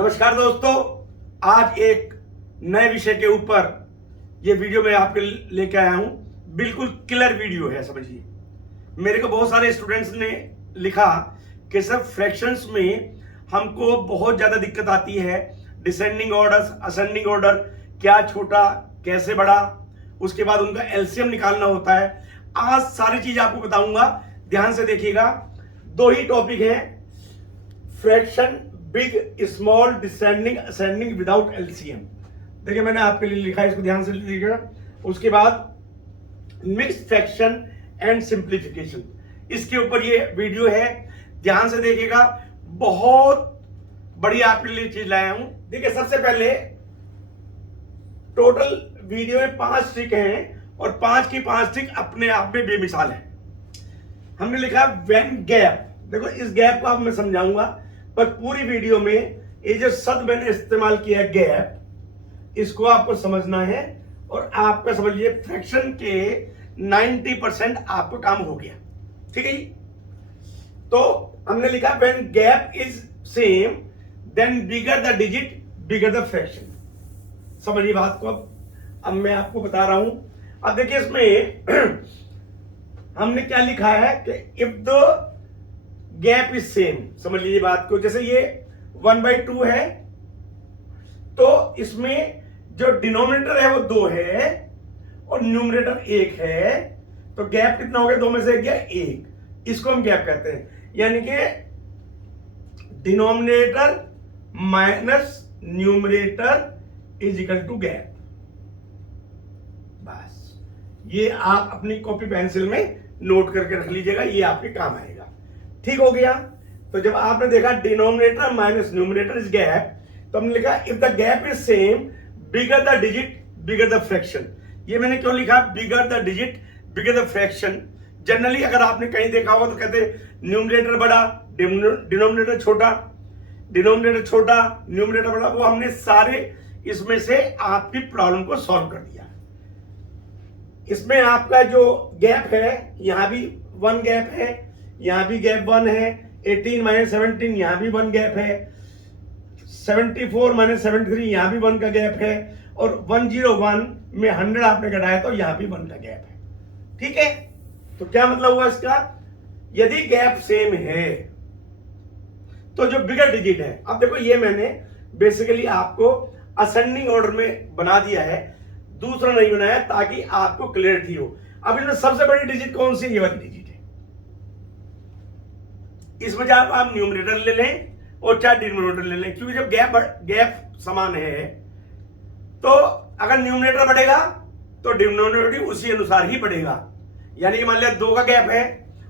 नमस्कार दोस्तों, आज एक नए विषय के ऊपर ये वीडियो मैं आपके लेके आया हूं। बिल्कुल क्लियर वीडियो है, समझिए। मेरे को बहुत सारे स्टूडेंट्स ने लिखा कि सर फ्रैक्शंस में हमको बहुत ज्यादा दिक्कत आती है, डिसेंडिंग ऑर्डर, असेंडिंग ऑर्डर, क्या छोटा कैसे बड़ा, उसके बाद उनका एलसीएम निकालना होता है। आज सारी चीज आपको बताऊंगा, ध्यान से देखिएगा। दो ही टॉपिक है, fraction big, small, descending, ascending without LCM. देखिए मैंने आपके लिए लिखा है, इसको ध्यान से लीजिएगा। उसके बाद मिक्स्ड फ्रैक्शन एंड सिंप्लीफिकेशन, इसके ऊपर ये वीडियो है, ध्यान से देखिएगा। बहुत बढ़िया आपके लिए चीज लाया हूं। देखिए सबसे पहले टोटल वीडियो में 5 ट्रिक हैं और 5 की 5 ट्रिक अपने आप में बेमिसाल है। हमने लिखा व्हेन गैप, देखो इस गैप को अब मैं समझाऊंगा, पर पूरी वीडियो में ये जो शब्द मैंने इस्तेमाल किया गैप, इसको आपको समझना है और आपका समझिए फ्रैक्शन के 90% आपको काम हो गया। ठीक है जी। तो हमने लिखा when gap is same then bigger the digit bigger the fraction. समझिए बात को। अब मैं आपको बता रहा हूं। अब देखिए इसमें हमने क्या लिखा है कि if the gap is same, समझ लीजिए बात को। जैसे ये 1/2 है, तो इसमें जो डिनोमिनेटर है वो 2 है और न्यूमरेटर 1 है, तो गैप कितना हो गया? 2 में से गया 1। इसको हम गैप कहते हैं, यानी कि denominator minus numerator is equal to gap. बस ये आप अपनी कॉपी पेंसिल में नोट करके रख लीजिएगा, ये आपके काम आएगा। ठीक हो गया। तो जब आपने देखा denominator minus numerator is gap, तो हमने लिखा if the gap is same bigger the digit bigger the fraction. ये मैंने क्यों लिखा बिगर the digit bigger the fraction? Generally अगर आपने कहीं देखा होगा तो कहते न्यूमरेटर बड़ा, डिनोमिनेटर छोटा, डिनोमिनेटर छोटा, न्यूमरेटर बड़ा। वो हमने सारे इसमें से आपकी प्रॉब्लम को सॉल्व कर दिया। इसमें आपका जो गैप है, यहां भी 1 गैप है, यहां भी गैप 1 है, 18 माइनस 17 यहां भी 1 गैप है, 74 माइनस 73 यहां भी 1 का गैप है, और 101 में 100 आपने घटाया तो यहां भी 1 का गैप है। ठीक है। तो क्या मतलब हुआ इसका? यदि गैप सेम है तो जो बिगर डिजिट है, अब देखो ये मैंने बेसिकली आपको असेंडिंग ऑर्डर में बना दिया है, दूसरा नहीं बनाया, ताकि आपको क्लियरिटी हो। अब इसमें सबसे बड़ी डिजिट कौन सी? ये वाली डिजिट है। इसमें चाहे आप न्यूमरेटर ले लें और चाहे डिनोमिनेटर ले लें, क्योंकि जब गैप समान है तो अगर न्यूमरेटर बढ़ेगा तो डिनोमिनेटर भी उसी अनुसार ही बढ़ेगा। यानी कि मान लिया 2 का गैप है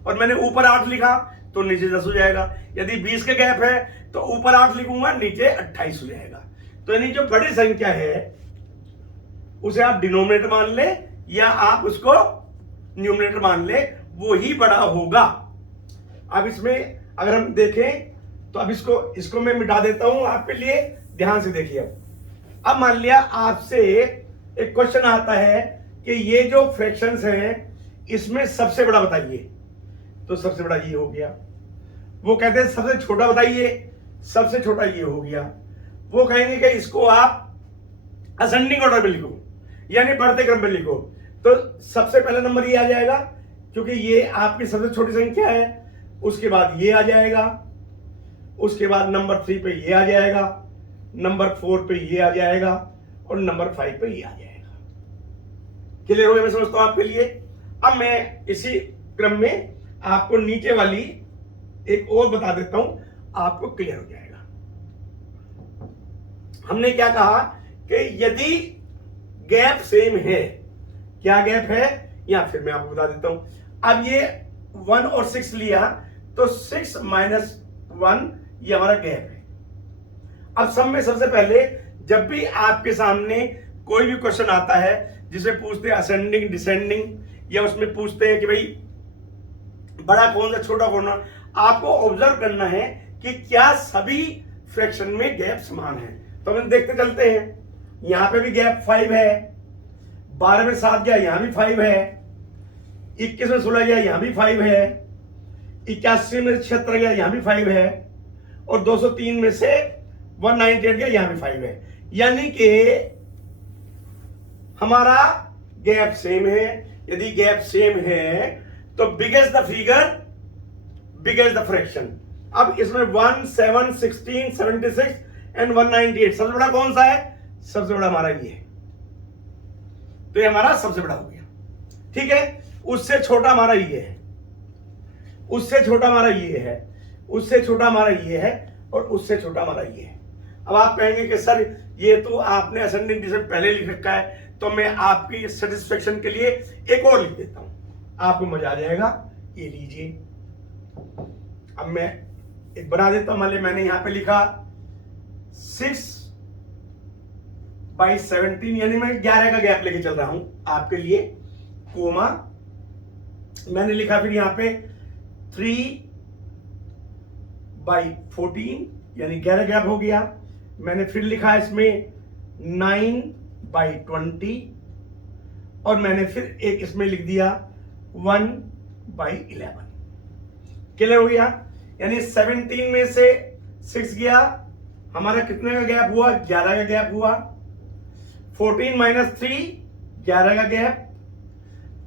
और मैंने ऊपर 8 लिखा तो नीचे 10 हो जाएगा। यदि 20 का गैप है तो ऊपर 8 लिखूंगा, नीचे 28 हो जाएगा। तो यानी जो बड़ी संख्या है उसे आप डिनोमिनेटर मान ले या आप उसको न्यूमरेटर मान ले, वो ही बड़ा होगा। अब इसमें अगर हम देखें तो अब इसको मैं मिटा देता हूं आपके लिए, ध्यान से देखिए। अब मान लिया आपसे एक क्वेश्चन आता है कि ये जो फ्रैक्शंस हैं इसमें सबसे बड़ा बताइए, तो सबसे बड़ा ये हो गया। वो कहते हैं सबसे छोटा बताइए, सबसे छोटा ये हो गया। वो कहेंगे कि इसको आप असेंडिंग ऑर्डर में लिखो, यानी बढ़ते क्रम में लिखो, तो सबसे पहला नंबर ये आ जाएगा, क्योंकि ये आपकी सबसे छोटी संख्या है। उसके बाद ये आ जाएगा, उसके बाद नंबर 3 पे ये आ जाएगा, नंबर 4 पे ये आ जाएगा और नंबर 5 पे ये आ जाएगा। क्लियर हो गया मैं समझता हूं आपके लिए। अब मैं इसी क्रम में आपको नीचे वाली एक और बता देता हूं, आपको क्लियर हो जाएगा। हमने क्या कहा कि यदि गैप सेम है, क्या गैप है या फिर मैं आपको बता देता हूं। अब ये 1 और 6 लिया तो 6 माइनस 1 ये हमारा गैप है। अब सब में सबसे पहले जब भी आपके सामने कोई भी क्वेश्चन आता है जिसे पूछते हैं असेंडिंग डिसेंडिंग, या उसमें पूछते हैं कि भाई बड़ा कौन सा छोटा कौन सा, आपको ऑब्जर्व करना है कि क्या सभी फ्रैक्शन में गैप समान है। तो हम देखते चलते हैं, यहां पे भी गैप 5 है, 12 में 7 गया यहां भी 5 है, 21 में 16 गया यहां भी 5 है, 81 में 76 गया यहां भी 5 है, और 203 में से 198 गया, यहां भी 5 है, यानी कि हमारा गैप सेम है। यदि गैप सेम है तो biggest the figure biggest the fraction. अब इसमें 1, 7, 16, 76 एंड 198 सबसे बड़ा कौन सा है? सबसे बड़ा हमारा ये है, तो ये हमारा सबसे बड़ा हो गया। ठीक है, उससे छोटा हमारा ये है, उससे छोटा हमारा ये है, उससे छोटा हमारा ये है, और उससे छोटा हमारा ये है। अब आप कहेंगे कि सर ये तो आपने असेंडिंग डिसेंडिंग पहले लिख रखा है, तो मैं आपकी सेटिस्फेक्शन के लिए एक और लिख देता हूं, आपको मजा आ जाएगा। ये लीजिए, अब मैं एक बना देता हूं। मान लीजिए मैंने यहां पे लिखा 6/17, यानी मैं 11 का गैप लेके चल रहा हूं आपके लिए, कोमा मैंने लिखा फिर यहां पे 3/14, यानी 11 गैप हो गया। मैंने फिर लिखा इसमें 9/20, और मैंने फिर एक इसमें लिख दिया 1/11। क्लियर हो गया? यानी 17 में से 6 गया, हमारा कितने का गैप हुआ? 11 का गैप हुआ। 14 - 3 11 का गैप,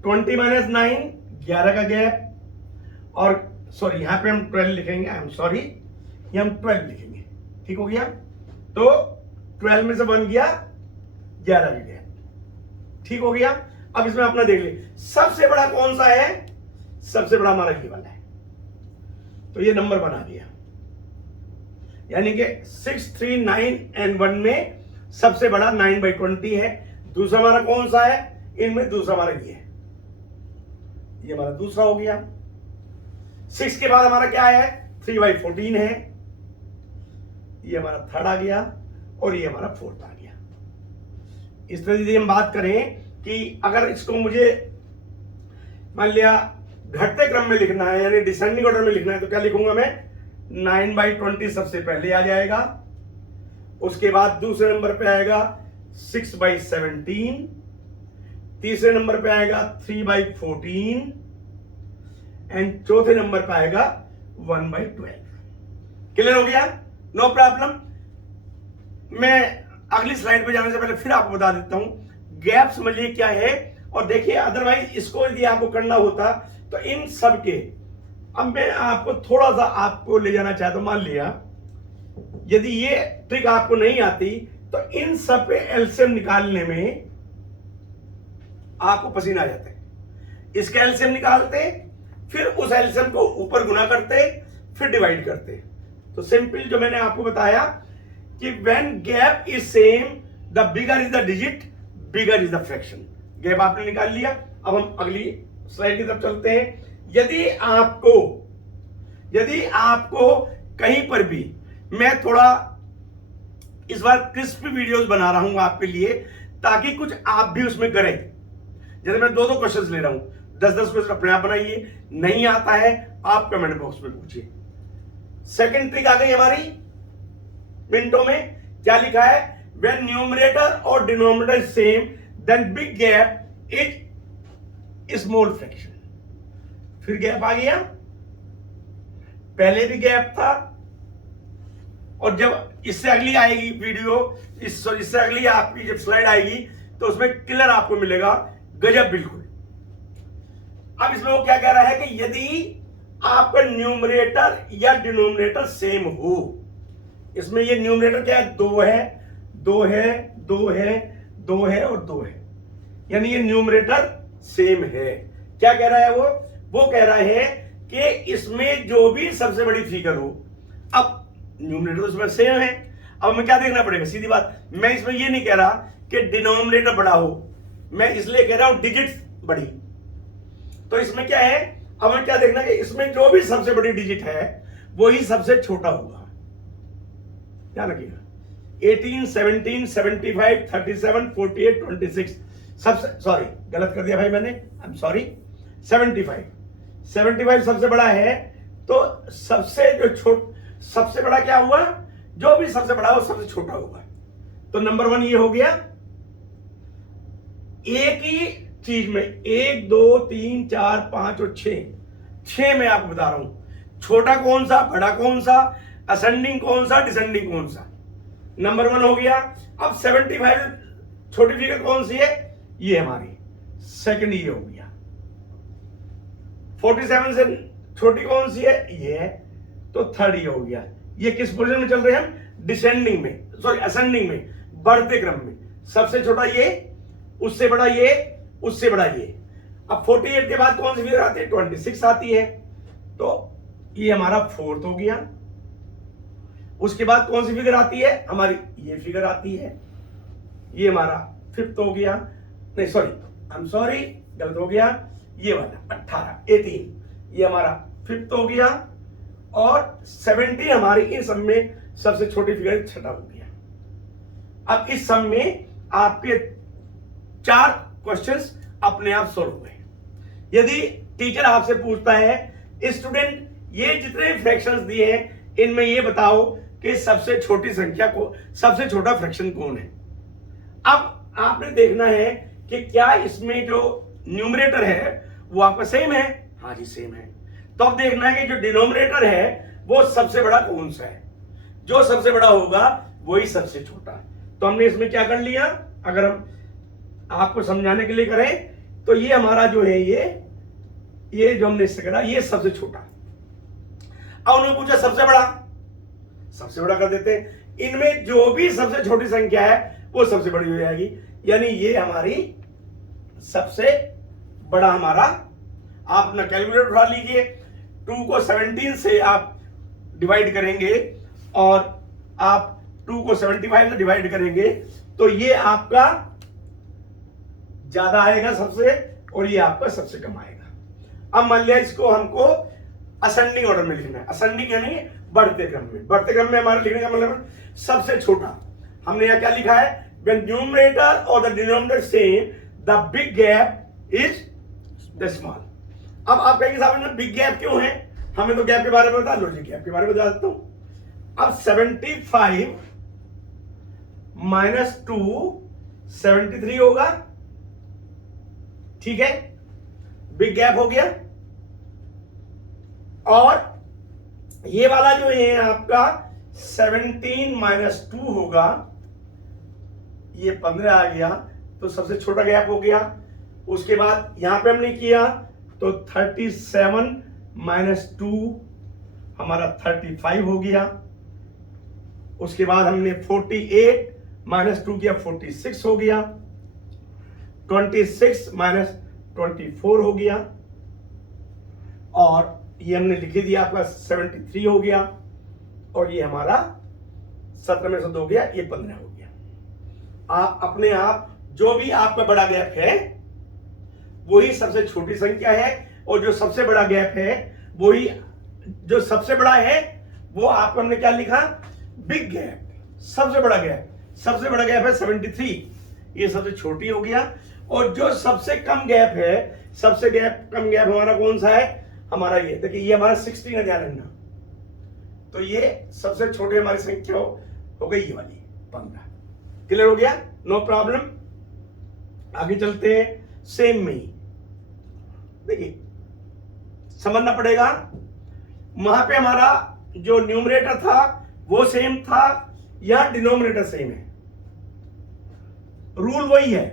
20 - 9 11 का गैप, और सॉरी यहां पे हम 12 लिखेंगे, आई एम सॉरी, ये हम 12 लिखेंगे। ठीक हो गया? तो 12 में से 1 गया, 11 का गैप। ठीक हो गया? अब इसमें अपना देख ले, सबसे बड़ा कौन सा है? सबसे बड़ा हमारा ये वाला है, तो ये नंबर बना दिया, यानी कि 6, 3, 9 एंड 1 में सबसे बड़ा 9/20 है। दूसरा हमारा कौन सा है? इनमें दूसरा हमारा ये है, ये हमारा दूसरा हो गया। 6 के बाद हमारा क्या है? 3/14 है, ये हमारा थर्ड आ गया, और ये हमारा फोर्थ आ गया। इस तरह से हम बात करें कि अगर इसको मुझे मान लिया घटते क्रम में लिखना है, यानी डिसेंडिंग ऑर्डर में लिखना है, तो क्या लिखूंगा मैं? 9/20 सबसे पहले आ जाएगा, उसके बाद दूसरे नंबर पे आएगा 6/17, तीसरे नंबर पे आएगा 3/14, एंड चौथे नंबर पे आएगा 1/12। क्लियर हो गया? No problem. मैं अगली स्लाइड पे जाने से पहले फिर आपको बता देता हूं गैप समझिए क्या है, और देखिए अदरवाइज इसको यदि आपको करना होता तो इन सब के, अब मैं आपको थोड़ा सा आपको ले जाना चाहता हूं। मान लिया यदि ये ट्रिक आपको नहीं आती तो इन सब पे एलसीएम निकालने में आपको पसीना आ जाता है। इसका एलसीएम निकालते, फिर उस एलसीएम को ऊपर गुना करते, फिर डिवाइड करते। तो सिंपल जो मैंने आपको बताया कि when gap is same the bigger is the digit, bigger is the fraction. Gap आपने निकाल लिया। अब हम अगली स्लाइड की तरफ चलते हैं। यदि आपको कहीं पर भी, मैं थोड़ा इस बार क्रिस्पी वीडियोस बना रहा हूं आपके लिए, ताकि कुछ आप भी उसमें करें। जैसे मैं 2-2 क्वेश्चंस ले रहा हूं, 10-10 क्वेश्चन अपने आप बनाइए। नहीं आता है आप कमेंट बॉक्स में पूछिए। सेकंड ट्रिक आ गई हमारी मिनटों में। क्या लिखा है? व्हेन न्यूमरेटर और denominator same then big gap is small fraction. फिर गैप आ गया, पहले भी गैप था, और जब इससे अगली आएगी वीडियो, इससे अगली आपकी जब स्लाइड आएगी तो उसमें क्लियर आपको मिलेगा गजब बिल्कुल। अब इसमें वो क्या कह रहा है कि यदि आपका न्यूमरेटर या डिनोमिनेटर सेम हो, इसमें ये न्यूमरेटर क्या है? 2 है, 2 है, 2 है, 2 है और 2 है, यानी ये न्यूमरेटर सेम है। क्या कह रहा है वो कह रहा है कि इसमें जो भी सबसे बड़ी फिगर हो, अब न्यूमरेटर इसमें सेम है, अब हमें क्या देखना पड़ेगा? सीधी बात, मैं इसमें ये नहीं कह रहा कि डिनोमिनेटर बड़ा हो, मैं इसलिए कह रहा हूं डिजिट बड़ी। तो इसमें क्या है, अब हमें क्या देखना कि इसमें जो भी सबसे बड़ी डिजिट है वही सबसे छोटा होगा। क्या रखिएगा? 18, 17, 75, 37, 48, 26, सबसे, सॉरी गलत कर दिया भाई मैंने, आई एम सॉरी, 75 सबसे बड़ा है। तो सबसे बड़ा क्या हुआ? जो भी सबसे बड़ा हो सबसे छोटा होगा। तो नंबर 1 ये हो गया। एक ही चीज में 1, 2, 3, 4, 5 और 6 में आपको बता रहा हूं छोटा कौन सा, बड़ा कौन सा, असेंडिंग कौन सा, डिसेंडिंग कौन सा। नंबर 1 हो गया। अब 75 छोटी फिगर कौन सी है, ये हमारी सेकंड ये हो गया। 47 से छोटी कौन सी है, ये है, तो थर्ड ये हो गया। ये किस पोजीशन में चल रहे हैं हम, डिसेंडिंग में, सॉरी असेंडिंग में, बढ़ते क्रम में। सबसे छोटा ये, उससे बड़ा ये, उससे बड़ा ये। अब 48 के बाद कौन सी फिगर आती है, 26 आती है, तो ये हमारा फोर्थ हो गया। उसके बाद कौन सी फिगर आती है, हमारी ये फिगर आती है, ये हमारा फिफ्थ हो गया, नहीं सॉरी, आई एम सॉरी, गलत हो गया, ये वाला 18 ये हमारा फिफ्थ हो गया, और 70 हमारी इन सब में सबसे छोटी फिगर छठा हो गया। अब इस सब में आपके 4 क्वेश्चंस अपने आप सॉल्व हुए। यदि टीचर आपसे पूछता है स्टूडेंट ये जितने फ्रैक्शंस दिए हैं इनमें ये बताओ कि सबसे छोटी संख्या को, सबसे छोटा फ्रैक्शन कौन है। अब आपने देखना है कि क्या इसमें जो न्यूमरेटर है वो आपका सेम है, हाँ जी सेम है। तो अब देखना है कि जो डिनोमिनेटर है वो सबसे बड़ा कौन सा है, जो सबसे बड़ा होगा वही सबसे छोटा। तो हमने इसमें क्या कर लिया, अगर हम आपको समझाने के लिए करें तो ये हमारा जो है ये जो हमने इससे करा ये सबसे छोटा। अब उन्होंने पूछा सबसे बड़ा, सबसे बड़ा कर देते हैं। इनमें जो भी सबसे छोटी संख्या है वो सबसे बड़ी हो जाएगी, यानी ये हमारी सबसे बड़ा हमारा। आप अपना कैलकुलेटर उठा लीजिए, 2 को 17 से आप डिवाइड करेंगे और आप 2 को 75 से डिवाइड करेंगे तो ये आपका ज्यादा आएगा सबसे, और ये आपका सबसे कम आएगा। अब मान लिया इसको हमको असेंडिंग ऑर्डर में लिखना है, असेंडिंग यानी बढ़ते क्रम में। बढ़ते क्रम में हमारा लिखने का मतलब सबसे छोटा। हमने यहां क्या लिखा है, when numerator or the denominator same the big gap is the small। अब आप कहेंगे साहब बिग गैप क्यों है, हमें तो गैप के बारे में बता लो जी, गैप के बारे में बता देता हूं। अब 75 माइनस 2 73 होगा, ठीक है, बिग गैप हो गया। और ये वाला जो है आपका 17 माइनस 2 होगा, ये 15 आ गया, तो सबसे छोटा गैप हो गया। उसके बाद यहां पे हमने किया तो 37 माइनस 2 हमारा 35 हो गया। उसके बाद हमने 48 माइनस 2 किया, 46 हो गया। 26 माइनस 24 हो गया, और ये हमने लिख दिया आपका 73 हो गया, और ये हमारा 17 में से 2 गया, ये 15 हो गया। आप अपने आप जो भी आपका बड़ा गैप है वही सबसे छोटी संख्या है, और जो सबसे बड़ा गैप है वही, जो सबसे बड़ा है वो आपको हमने क्या लिखा, बिग गैप, सबसे बड़ा गैप। सबसे बड़ा गैप है 73, ये सबसे छोटी हो गया। और जो सबसे कम गैप है, सबसे कम गैप हमारा कौन सा है, हमारा ये देखिए, ये हमारा 16 है, ध्यान रखना। तो ये सबसे छोटी हमारी संख्या हो गई ये वाली 15। क्लियर हो गया, नो प्रॉब्लम। आगे चलते हैं, सेम में ही देखिए समझना पड़ेगा। वहां पे हमारा जो न्यूमरेटर था वो सेम था, यहां डिनोमिनेटर सेम है, रूल वही है।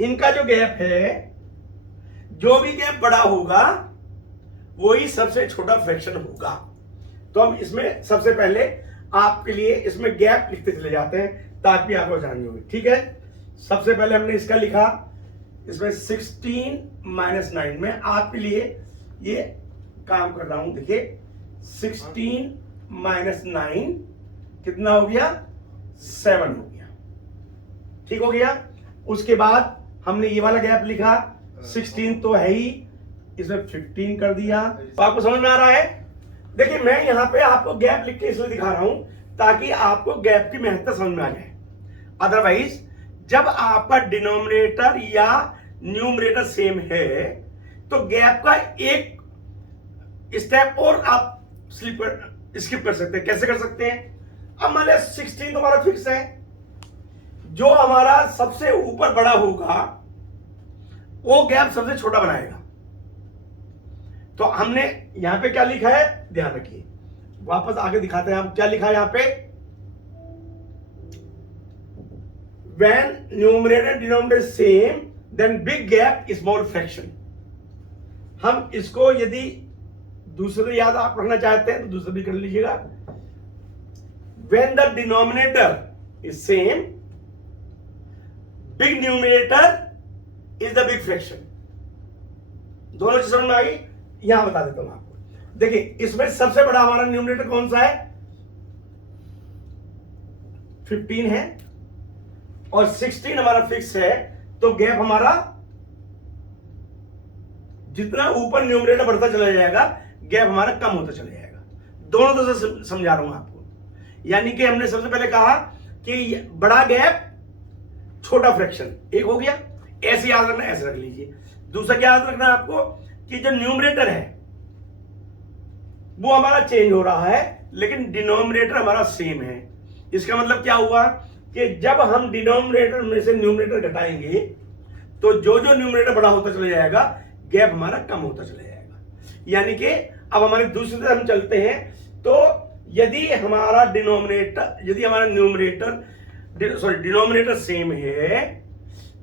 इनका जो गैप है, जो भी गैप बड़ा होगा वही सबसे छोटा फ्रैक्शन होगा। तो हम इसमें सबसे पहले आपके लिए इसमें गैप लिखते चले जाते हैं ताकि आपको जाननी होगी, ठीक है। सबसे पहले हमने इसका लिखा, इसमें 16 माइनस 9 में आपके लिए ये काम कर रहा हूं। देखिए 16 माइनस 9 कितना हो गया, 7 हो गया, ठीक हो गया। उसके बाद हमने ये वाला गैप लिखा, 16 तो है ही, इसमें 15 कर दिया। तो आपको समझ में आ रहा है। देखिए मैं यहां पे आपको गैप लिख के इसलिए दिखा रहा हूं ताकि आपको गैप की महत्ता समझ में आ जाए। अदरवाइज जब आपका डिनोमिनेटर या न्यूमरेटर सेम है तो गैप का एक स्टेप और आप स्किप कर सकते हैं। कैसे कर सकते हैं, अब मान लिया 16 तो हमारा फिक्स है, जो हमारा सबसे ऊपर बड़ा होगा वो गैप सबसे छोटा बनाएगा। तो हमने यहां पे क्या लिखा है, ध्यान रखिए, वापस आगे दिखाते हैं। आप क्या लिखा है यहां पे, when numerator denominator same then big gap small fraction. हम इसको यदि दूसरे याद आप रखना चाहते हैं तो दूसरे भी कर लीजिएगा। When the denominator is same big numerator is the big fraction. दोनों चीज समझ में आ गई। यहां बता देता हूं आपको। देखिए इसमें सबसे बड़ा हमारा न्यूमरेटर कौन सा है? 15 है और 16 हमारा फिक्स है, तो गैप हमारा जितना ऊपर न्यूमरेटर बढ़ता चला जाएगा गैप हमारा कम होता चला जाएगा। दोनों तरह से समझा रहा हूं आपको। यानी कि हमने सबसे पहले कहा कि बड़ा गैप छोटा फ्रैक्शन, एक हो गया, ऐसे याद रखना, ऐसे रख लीजिए। दूसरा क्या याद रखना है आपको कि जो न्यूमरेटर है वो हमारा चेंज हो रहा है लेकिन डिनोमिनेटर हमारा सेम है। इसका मतलब क्या हुआ कि जब हम डिनोमिनेटर में से न्यूमरेटर घटाएंगे तो जो जो न्यूमरेटर बड़ा होता चला जाएगा गैप हमारा कम होता चला जाएगा। यानी कि अब हमारे दूसरी तरफ हम चलते हैं, तो यदि हमारा डिनोमिनेटर सेम है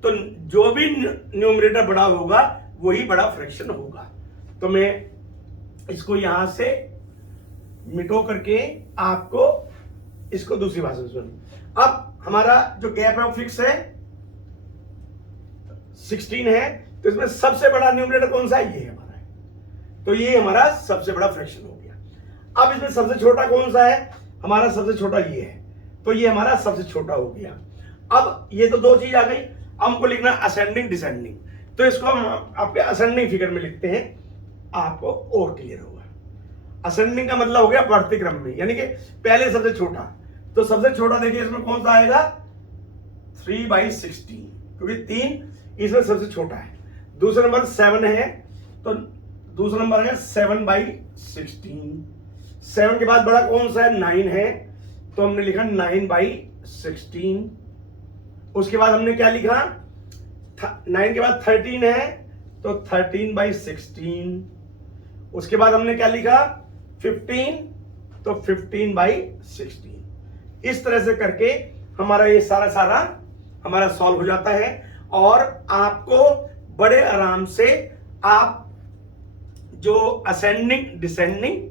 तो जो भी न्यूमरेटर बड़ा होगा वही बड़ा फ्रैक्शन होगा। तो मैं इसको यहां से मिटो करके आपको इसको दूसरी भाषा में सुन। अब हमारा जो गैप है वो फिक्स है, 16 है, तो इसमें सबसे बड़ा न्यूमरेटर कौन सा है? ये हमारा है, तो ये हमारा सबसे बड़ा फ्रैक्शन हो गया। अब इसमें सबसे छोटा कौन सा है? हमारा सबसे छोटा ये है, तो ये हमारा सबसे छोटा हो गया। अब ये तो दो चीज आ गई। हमको लिखना असेंडिंग डिसेंडिंग, तो इसको हम आपके असेंडिंग फिगर में लिखते हैं, आपको और क्लियर होगा। असेंडिंग का मतलब हो गया बढ़ते क्रम में, यानी कि पहले सबसे छोटा। तो सबसे छोटा देखिए इसमें कौन सा आएगा? 3/16, क्योंकि 3 इसमें सबसे छोटा है। दूसरा नंबर 7 है, तो दूसरा नंबर है 7/16। 7 के बाद बड़ा कौन सा है? 9 है, तो हमने लिखा 9/16। उसके बाद हमने क्या लिखा? 9 के बाद 13 है, तो 13/16। उसके बाद हमने क्या लिखा? 15, तो 15/16। इस तरह से करके हमारा ये सारा हमारा सॉल्व हो जाता है और आपको बड़े आराम से आप जो असेंडिंग डिसेंडिंग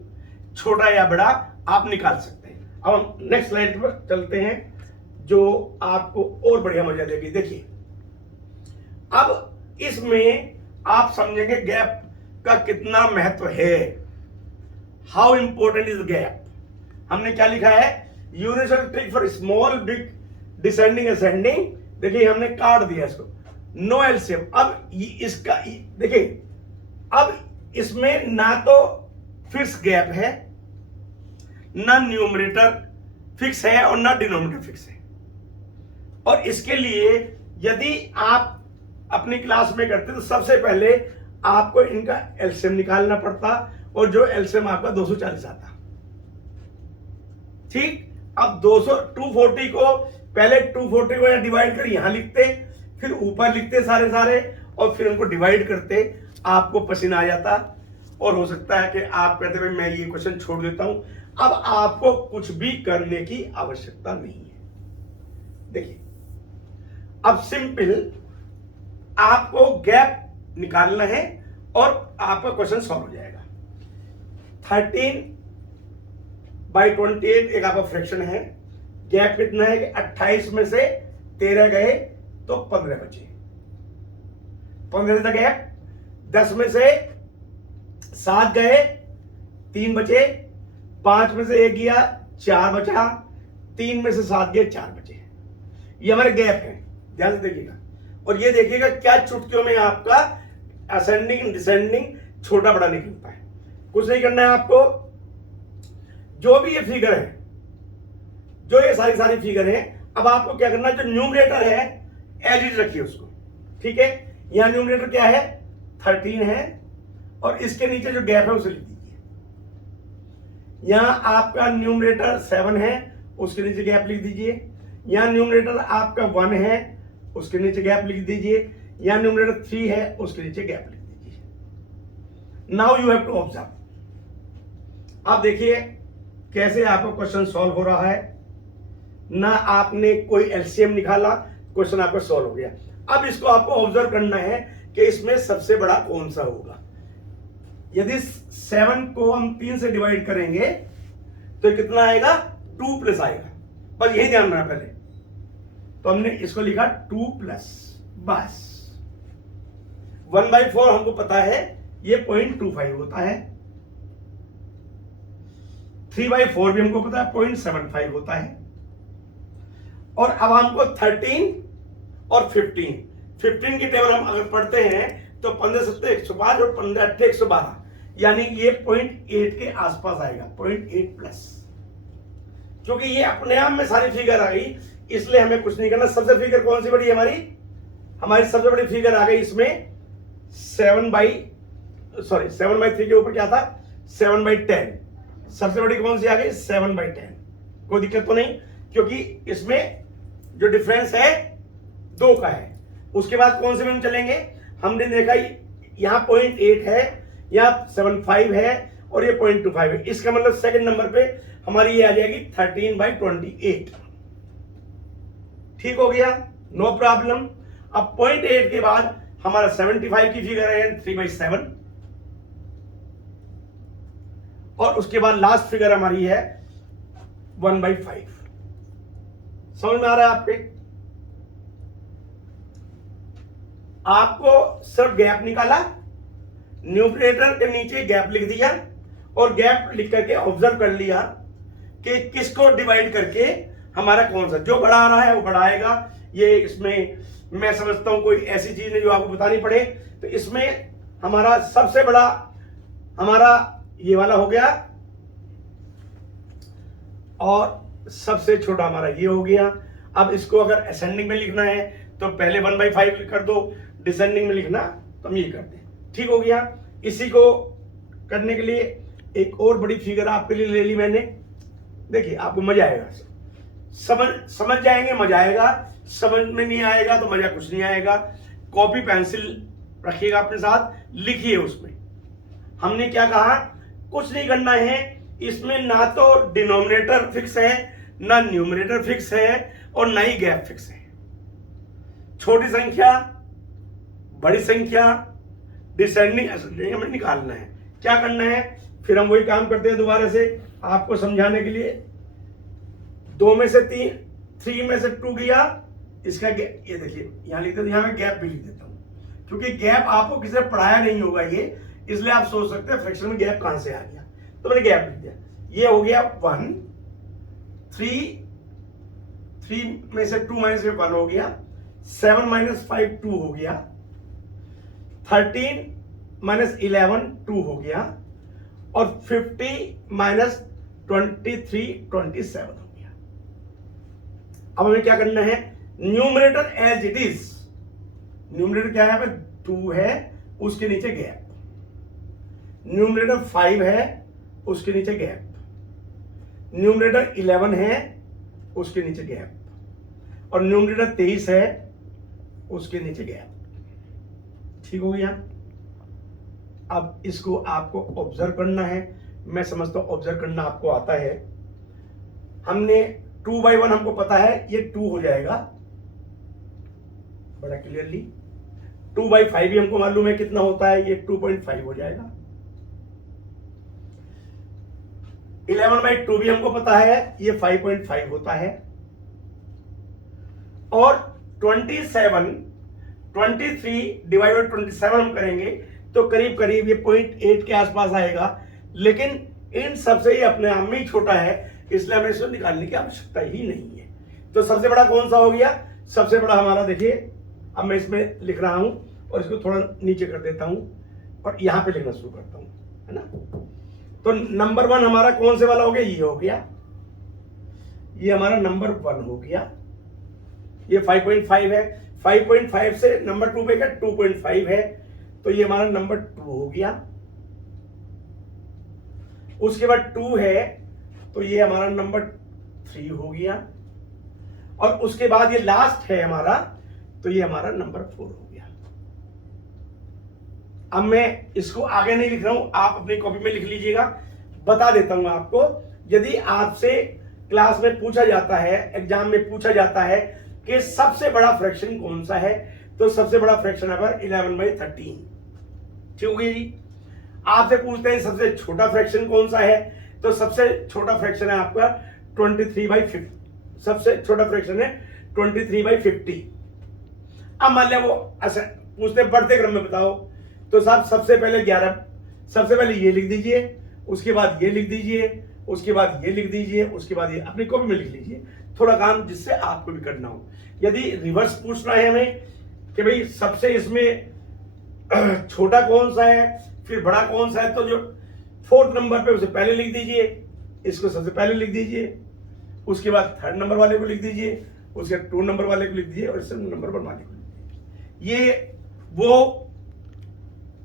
छोटा या बड़ा आप निकाल सकते हैं। अब हम नेक्स्ट स्लाइड पर चलते हैं जो आपको और बढ़िया मजा देगी। देखिए अब इसमें आप समझेंगे गैप का कितना महत्व है। How important is gap. हमने क्या लिखा है? Universal trick for small big descending ascending. देखिए हमने काट दिया इसको, नो एलसीएम। अब इसका देखिए, अब इसमें ना तो फिक्स गैप है, ना न्यूमरेटर फिक्स है और ना डिनोमिनेटर फिक्स है। और इसके लिए यदि आप अपनी क्लास में करते तो सबसे पहले आपको इनका एलसीएम निकालना पड़ता और जो एलसीएम आपका 240 आता। ठीक, अब 240 को पहले 240 को डिवाइड कर यहां लिखते, फिर ऊपर लिखते सारे और फिर उनको डिवाइड करते, आपको पसीना आ जाता और हो सकता है कि आप कहते भाई मैं ये क्वेश्चन छोड़ देता हूं। अब आपको कुछ भी करने की आवश्यकता नहीं है। देखिए अब सिंपल आपको गैप निकालना है और आपका क्वेश्चन सॉल्व हो जाएगा। 13/28 एक आपका फ्रैक्शन है। गैप कितना है कि 28 में से 13 गए तो 15 बचे। 15 तक गैप, 10 में से 7 गए 3 बचे, 5 में से 1 गया 4 बचा, 3 में से 7 गए 4 बचे। ये हमारे गैप है, ध्यान से देखिएगा। और ये देखिएगा क्या चुटकियों में आपका असेंडिंग डिसेंडिंग छोटा बड़ा निकलता है। कुछ नहीं करना है आपको, जो भी ये फिगर है, जो ये सारी फिगर है, अब आपको क्या करना है, जो न्यूमरेटर है एज इज रखिए उसको। ठीक है, यहां न्यूमरेटर क्या है? 13 है और इसके नीचे जो गैप है उसे लिख दीजिए। यहां आपका न्यूमरेटर 7 है, उसके नीचे गैप लिख दीजिए। यहां न्यूमरेटर आपका 1 है, उसके नीचे गैप लिख दीजिए। यहां न्यूमरेटर 3 है, उसके नीचे गैप लिख दीजिए। Now you have to observe. आप देखिए कैसे आपका क्वेश्चन सॉल्व हो रहा है। ना आपने कोई एलसीएम निकाला, क्वेश्चन आपका सॉल्व हो गया। अब इसको आपको ऑब्जर्व करना है कि इसमें सबसे बड़ा कौन सा होगा। यदि 7 को हम 3 से डिवाइड करेंगे तो कितना आएगा, 2 प्लस आएगा, बस यही ध्यान रखना पहले। तो हमने इसको लिखा 2 प्लस, बस 1/4 हमको पता है ये 0.25 होता है, 3/4 भी हमको पता है 0.75 होता है। और अब हमको 13 और 15 की टेबल हम अगर पढ़ते हैं तो 15 7 105 और 15 8 112, यानी ये 0.8 के आसपास आएगा, 0.8 प्लस। क्योंकि ये अपने आप में सारी फिगर आ गई, इसलिए हमें कुछ नहीं करना। सबसे फिगर कौन सी बड़ी है हमारी सबसे बड़ी फिगर आ गई इसमें 7/3 के ऊपर क्या था, 7/10। सबसे बड़ी कौन सी आ गई, 7/10। कोई दिक्कत तो नहीं, क्योंकि इसमें जो डिफरेंस है 2 का है। उसके बाद कौन से में हम चलेंगे, हमने देखा यहाँ 0.8 है, यहाँ 75 है और ये 0.25 है। इसका मतलब सेकंड नंबर पे हमारी ये आ जाएगी 13/28। ठीक हो गया, नो प्रॉब्लम। अब 0.8 के बाद हमारा 75 की फिगर है 3/7, और उसके बाद लास्ट फिगर हमारी है 1/5। समझ में आ रहा है आपको सिर्फ गैप निकाला, न्यूमरेटर के नीचे गैप लिख दिया और गैप लिख करके ऑब्जर्व कर लिया कि किसको डिवाइड करके हमारा कौन सा जो बड़ा आ रहा है वो बड़ा आएगा। ये इसमें मैं समझता हूं कोई ऐसी चीज नहीं जो आपको बतानी पड़े। तो इसमें हमारा सबसे बड़ा हमारा ये वाला हो गया और सबसे छोटा हमारा ये हो गया। अब इसको अगर असेंडिंग में लिखना है तो पहले 1/5 कर दो, डिसेंडिंग में लिखना तो हम ये करते हैं। ठीक हो गया। इसी को करने के लिए एक और बड़ी फिगर आपके लिए ले ली मैंने। देखिए आपको मजा आएगा, समझ जाएंगे, मजा आएगा। समझ में नहीं आएगा तो मजा कुछ नहीं आएगा। कॉपी पेंसिल रखिएगा अपने साथ, लिखिए। उसमें हमने क्या कहा, कुछ नहीं करना है। इसमें ना तो डिनोमिनेटर फिक्स है, ना न्यूमरेटर फिक्स है और ना ही गैप फिक्स है। छोटी संख्या, बड़ी संख्या, डिसेंडिंग असेंडिंग हमें निकालना है। क्या करना है, फिर हम वही काम करते हैं दोबारा से आपको समझाने के लिए। 2 में से 3 में से 2 गया, इसका गैप ये देखिए यहां लिख देता हूं, यहां मैं गैप भी लिख देता हूं क्योंकि गैप आपको किसी ने पढ़ाया नहीं होगा ये, इसलिए आप सोच सकते हैं फ्रैक्शन में गैप कहां से आ गया। तो मैंने गैप लिख दिया। ये हो गया 1, 3 में से 2 माइनस 1 हो गया, 7 - 5 2 हो गया, 13 - 11 2 हो गया और 50 - 23 27 हो गया। अब हमें क्या करना है, numerator as it is. Numerator क्या है, 2 है, उसके नीचे गैप। न्यूमरेटर 5 है, उसके नीचे गैप। न्यूमरेटर 11 है, उसके नीचे गैप। और न्यूमरेटर 23 है, उसके नीचे गैप। ठीक हो गया। अब इसको आपको ऑब्जर्व करना है। मैं समझता हूं ऑब्जर्व करना आपको आता है। हमने 2/1 हमको पता है ये 2 हो जाएगा बड़ा क्लियरली। 2/5 भी हमको मालूम है कितना होता है, ये 2.5 हो जाएगा। 11/2 भी हमको पता है, ये 5.5 होता है। और 23 डिवाइडेड 27 हम करेंगे तो करीब करीब ये 0.8 के आसपास आएगा। लेकिन इन सबसे ये अपने आप में ही छोटा है, इसलिए हमें इसको निकालने की आवश्यकता ही नहीं है। तो सबसे बड़ा कौन सा हो गया, सबसे बड़ा हमारा देखिए, अब मैं इसमें लिख रहा हूं और इसको थोड़ा नीचे कर देता हूं और यहां पे लिखना शुरू करता हूं, है ना। तो नंबर 1 हमारा कौन से वाला हो गया, ये हो गया, ये हमारा नंबर 1 हो गया। ये 5.5 है, 5.5 से नंबर 2 पे क्या 2.5 है, तो ये हमारा नंबर 2 हो गया। उसके बाद 2 है तो ये हमारा नंबर 3 हो गया। और उसके बाद ये लास्ट है हमारा, तो ये हमारा नंबर 4 हो गया। अब मैं इसको आगे नहीं लिख रहा हूं, आप अपनी कॉपी में लिख लीजिएगा। बता देता हूं आपको, यदि आपसे क्लास में पूछा जाता है, एग्जाम में पूछा जाता है कि सबसे बड़ा फ्रैक्शन कौन सा है, तो सबसे बड़ा फ्रैक्शन है 11/13। ठीक हो गई जी। आपसे पूछते हैं सबसे छोटा फ्रैक्शन कौन सा है, तो सबसे छोटा फ्रैक्शन है आपका 23/50। सबसे छोटा फ्रैक्शन है 23/50। अब मान लिया वो ऐसा पूछते बढ़ते क्रम में बताओ, तो साहब सबसे पहले 11, सबसे पहले ये लिख दीजिए, उसके बाद ये लिख दीजिए, उसके बाद ये लिख दीजिए, उसके बाद ये अपनी कॉपी में लिख लीजिए, थोड़ा काम जिससे आपको भी करना हो। यदि रिवर्स पूछना है हमें कि भाई सबसे इसमें छोटा कौन सा है फिर बड़ा कौन सा है, तो जो 4th नंबर पे उसे पहले लिख दीजिए, इसको सबसे पहले लिख दीजिए, उसके बाद 3rd नंबर वाले को लिख दीजिए, उसके 2 नंबर वाले को लिख दीजिए और 7 नंबर पर वाले को लिख दीजिए। ये वो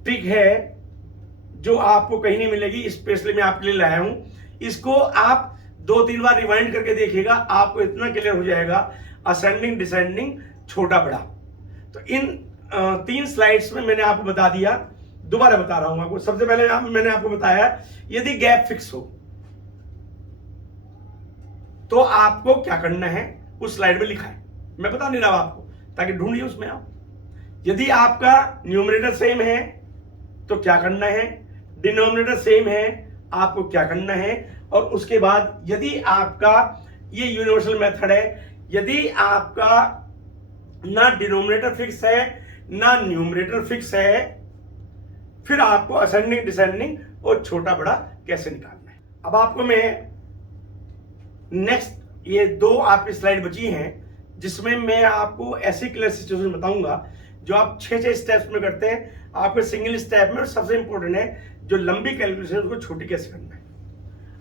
ट्रिक है जो आपको कहीं नहीं मिलेगी, स्पेशली मैं आपके लिए लाया हूं। इसको आप 2-3 बार रिवाइंड करके देखिएगा, आपको इतना क्लियर हो जाएगा असेंडिंग डिसेंडिंग छोटा बड़ा। तो इन 3 स्लाइड्स में मैंने आपको बता दिया, दोबारा बता रहा हूं आपको। सबसे पहले मैंने आपको बताया यदि गैप फिक्स हो तो आपको क्या करना है, उस स्लाइड में लिखा है, मैं बता नहीं रहा हूं आपको, ताकि ढूंढिए उसमें आप। यदि आपका न्यूमरेटर सेम है तो क्या करना है, डिनोमिनेटर सेम है आपको क्या करना है, और उसके बाद यदि आपका ये यूनिवर्सल मेथड है, यदि आपका ना डिनोमिनेटर फिक्स है ना न्यूमरेटर फिक्स है, फिर आपको असेंडिंग डिसेंडिंग और छोटा बड़ा कैसे निकालना है। अब आपको मैं नेक्स्ट ये 2 आपकी स्लाइड बची हैं जिसमें मैं आपको ऐसी क्लियर सिचुएशन बताऊंगा जो आप 6 स्टेप्स में करते हैं, आपके सिंगल स्टेप में। और सबसे इंपॉर्टेंट है जो लंबी कैलकुलेशन उसको छोटी कैसे करना है।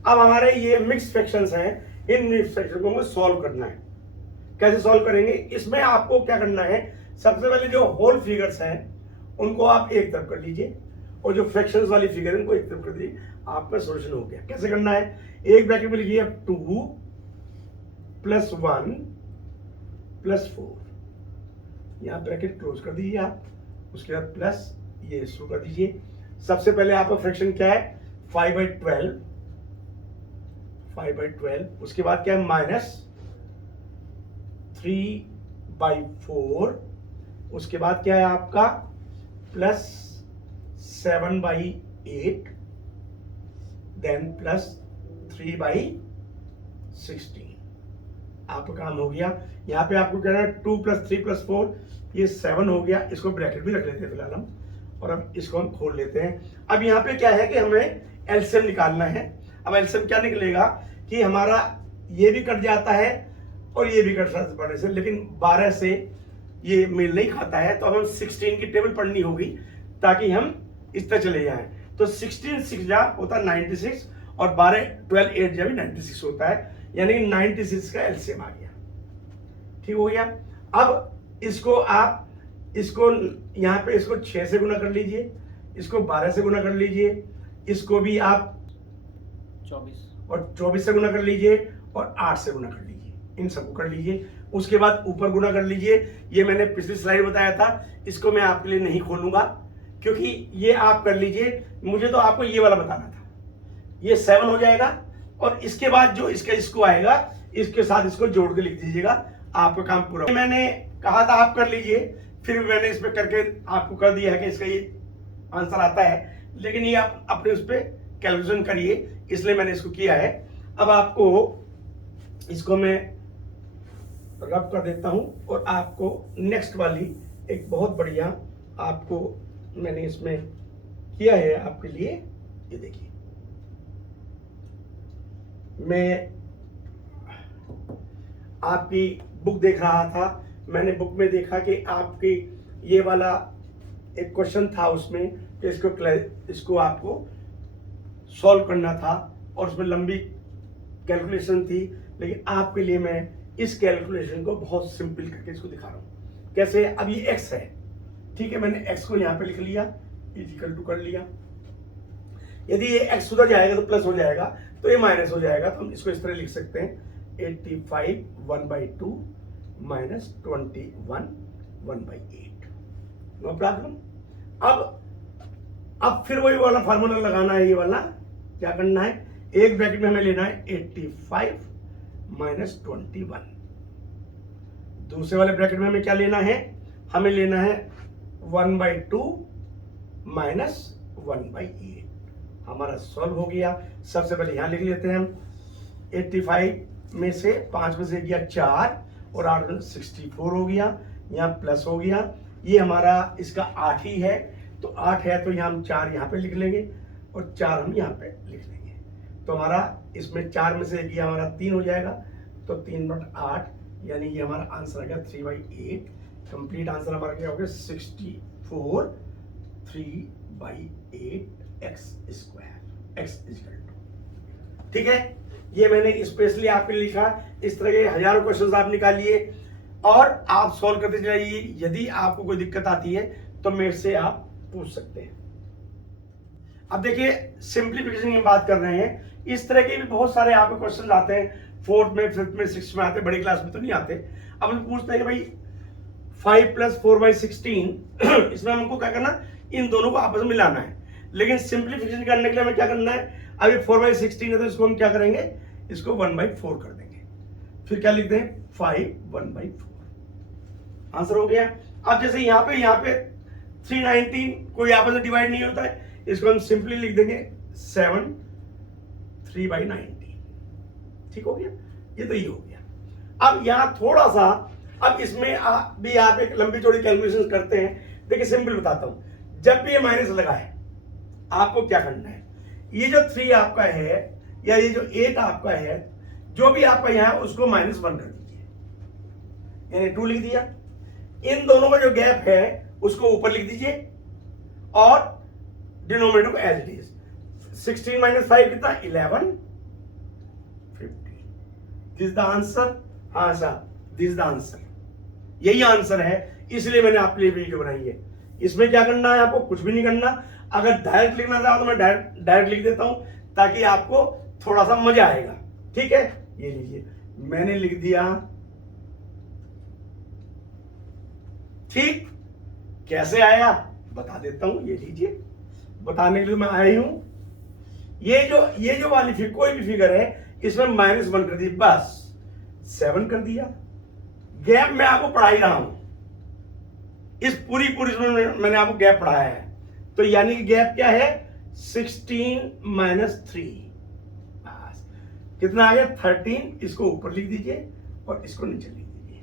अब हमारे ये मिक्स फ्रैक्शंस हैं, इन मिक्स फ्रैक्शन को हमें सॉल्व करना है। कैसे सॉल्व करेंगे, इसमें आपको क्या करना है, सबसे पहले जो होल फिगर्स हैं उनको आप एक तरफ कर लीजिए और जो फ्रैक्शंस वाली फिगर है उनको एक तरफ कर दीजिए, आपका सॉल्यूशन हो गया। कैसे करना है, एक ब्रैकेट में लिखिए 2 + 1 + 4, यहां ब्रैकेट क्लोज कर दीजिए आप, उसके बाद प्लस ये शुरू कर दीजिए। सबसे पहले आपका फ्रैक्शन क्या है 5/12, 5/12, उसके बाद क्या है -3/4, उसके बाद क्या है आपका +7/8, देन +3/16। आपका काम हो गया। यहां पे आपको कहना है 2 + 3 + 4, ये 7 हो गया, इसको ब्रैकेट भी रख लेते हैं फिलहाल हम, और अब इसको हम खोल लेते हैं। अब यहाँ पे क्या है कि हमें एलसीएम निकालना है। अब एलसीएम क्या निकलेगा कि हमारा ये भी कट जाता है और ये भी कट जाता है बड़े से, लेकिन 12 से ये मेल नहीं खाता है, तो अब हम 16 की टेबल पढ़नी होगी ताकि हम इस तरह चले जाएं। तो 16 6 जा होता है 96 और 12 12 8 जा भी 96 होता है, यानी 96 का एलसीएम आ गया। ठीक हो गया। अब इसको आप इसको यहाँ पे इसको 6 से गुना कर लीजिए, इसको 12 से गुना कर लीजिए, इसको भी आप 24 से गुना कर लीजिए और 8 से गुना कर लीजिए, इन सबको कर लीजिए। उसके बाद ऊपर गुना कर लीजिए। ये मैंने पिछली स्लाइड बताया था, इसको मैं आपके लिए नहीं खोलूंगा क्योंकि ये आप कर लीजिए, मुझे तो आपको ये वाला बताना था। ये 7 हो जाएगा और इसके बाद जो इसका इसको आएगा इसके साथ इसको जोड़ के लिख दीजिएगा, आपका काम पूरा। मैंने कहा था आप कर लीजिए, फिर मैंने इस पे करके आपको कर दिया है कि इसका ये आंसर आता है, लेकिन ये आप अपने उस पर कैलकुलेशन करिए, इसलिए मैंने इसको किया है। अब आपको इसको मैं रब कर देता हूं और आपको नेक्स्ट वाली एक बहुत बढ़िया आपको मैंने इसमें किया है आपके लिए। ये देखिए, मैं आपकी बुक देख रहा था, मैंने बुक में देखा कि आपकी ये वाला एक क्वेश्चन था उसमें कि इसको आपको सॉल्व करना था और उसमें लंबी कैलकुलेशन थी, लेकिन आपके लिए मैं इस कैलकुलेशन को बहुत सिंपल करके इसको दिखा रहा हूं। कैसे, अब ये x है, ठीक है, मैंने x को यहां पे लिख लिया, इक्वल टू कर लिया। यदि ये x सुधर जाएगा तो प्लस हो जाएगा, तो ये माइनस हो जाएगा, तो हम इसको इस तरह लिख सकते हैं 85 1/2 -21 1/8, नो प्रॉब्लम। अब फिर वही वाला फार्मूला लगाना है, ये वाला क्या करना है, एक ब्रैकेट में हमें लेना है 85 - 21, दूसरे वाले ब्रैकेट में हमें क्या लेना है, हमें लेना है 1/2 माइनस 1/8। हमारा सॉल्व हो गया। सबसे पहले यहां लिख लेते हैं हम, 85 में से 5 में से गया 4 और 8 में 64 हो गया, यहाँ प्लस हो गया। ये हमारा इसका 8 ही है, तो 8 है तो यहाँ हम 4 यहाँ पे लिख लेंगे और 4 हम यहाँ पे लिख लेंगे। तो हमारा इसमें 4 में से गया हमारा 3 हो जाएगा, तो 3/8 यानी ये हमारा आंसर आ गया 3/8। कंप्लीट आंसर हमारा क्या हो गया 64 3/8 x square, x equal to. ठीक है, ये मैंने स्पेशली आपके लिए लिखा। इस तरह के हजारों क्वेश्चंस आप निकालिए और आप सॉल्व करते जाइए। यदि आपको कोई दिक्कत आती है तो मेरे से आप पूछ सकते हैं। अब देखिए सिंप्लीफिकेशन की बात कर रहे हैं, इस तरह के भी बहुत सारे आपके क्वेश्चंस आते हैं, 4th में 5th में 6th में आते हैं, बड़ी क्लास में तो नहीं आते। अब हम पूछते हैं कि भाई 5 + 4/16 इसमें हमको क्या करना, इन दोनों को आपस में मिलाना है। लेकिन सिंप्लीफिकेशन करने के लिए हमें क्या करना है, अभी 4/16 है तो इसको हम क्या करेंगे, इसको 1/4 कर देंगे। फिर क्या लिखते हैं 5 1/4, आंसर हो गया। अब जैसे यहाँ पे 319 कोई आपस में डिवाइड नहीं होता है, इसको हम सिंपली लिख देंगे 7 3/19। ठीक हो गया, ये तो ये हो गया। अब यहां थोड़ा सा, अब इसमें भी आप एक लंबी चौड़ी कैलकुलेशन करते हैं। देखिए सिंपल बताता हूं, जब भी ये माइनस लगा है आपको क्या करना है, ये जो 3 आपका है या ये जो 8 आपका है, जो भी आपका यहां है उसको -1 कर दीजिए, यानी 2 लिख दिया। इन दोनों का जो गैप है उसको ऊपर लिख दीजिए और डिनोमिनेटर को एज इट इज। 16 - 5 कितना, 11 50। This the answer. हाँ साहब, दिस द आंसर, यही आंसर है, इसलिए मैंने आपके लिए वीडियो बनाई है। इसमें क्या करना है, आपको कुछ भी नहीं करना। अगर डायरेक्ट लिखना चाहो तो मैं डायरेक्ट लिख देता हूं ताकि आपको थोड़ा सा मजा आएगा। ठीक है, ये लीजिए मैंने लिख दिया। ठीक, कैसे आया बता देता हूं, ये लीजिए, बताने के लिए मैं आई हूं। ये जो वाली फिगर, कोई भी फिगर है, इसमें -1 कर दी, बस 7 कर दिया। गैप मैं आपको पढ़ा ही रहा हूं, इस पूरी मैंने आपको गैप पढ़ाया है। तो यानी कि गैप क्या है, 16 - 3, बस कितना आ गया 13। इसको ऊपर लिख दीजिए और इसको नीचे लिख दीजिए।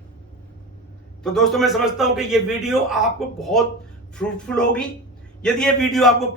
तो दोस्तों मैं समझता हूं कि ये वीडियो आपको बहुत फ्रूटफुल होगी। यदि ये वीडियो आपको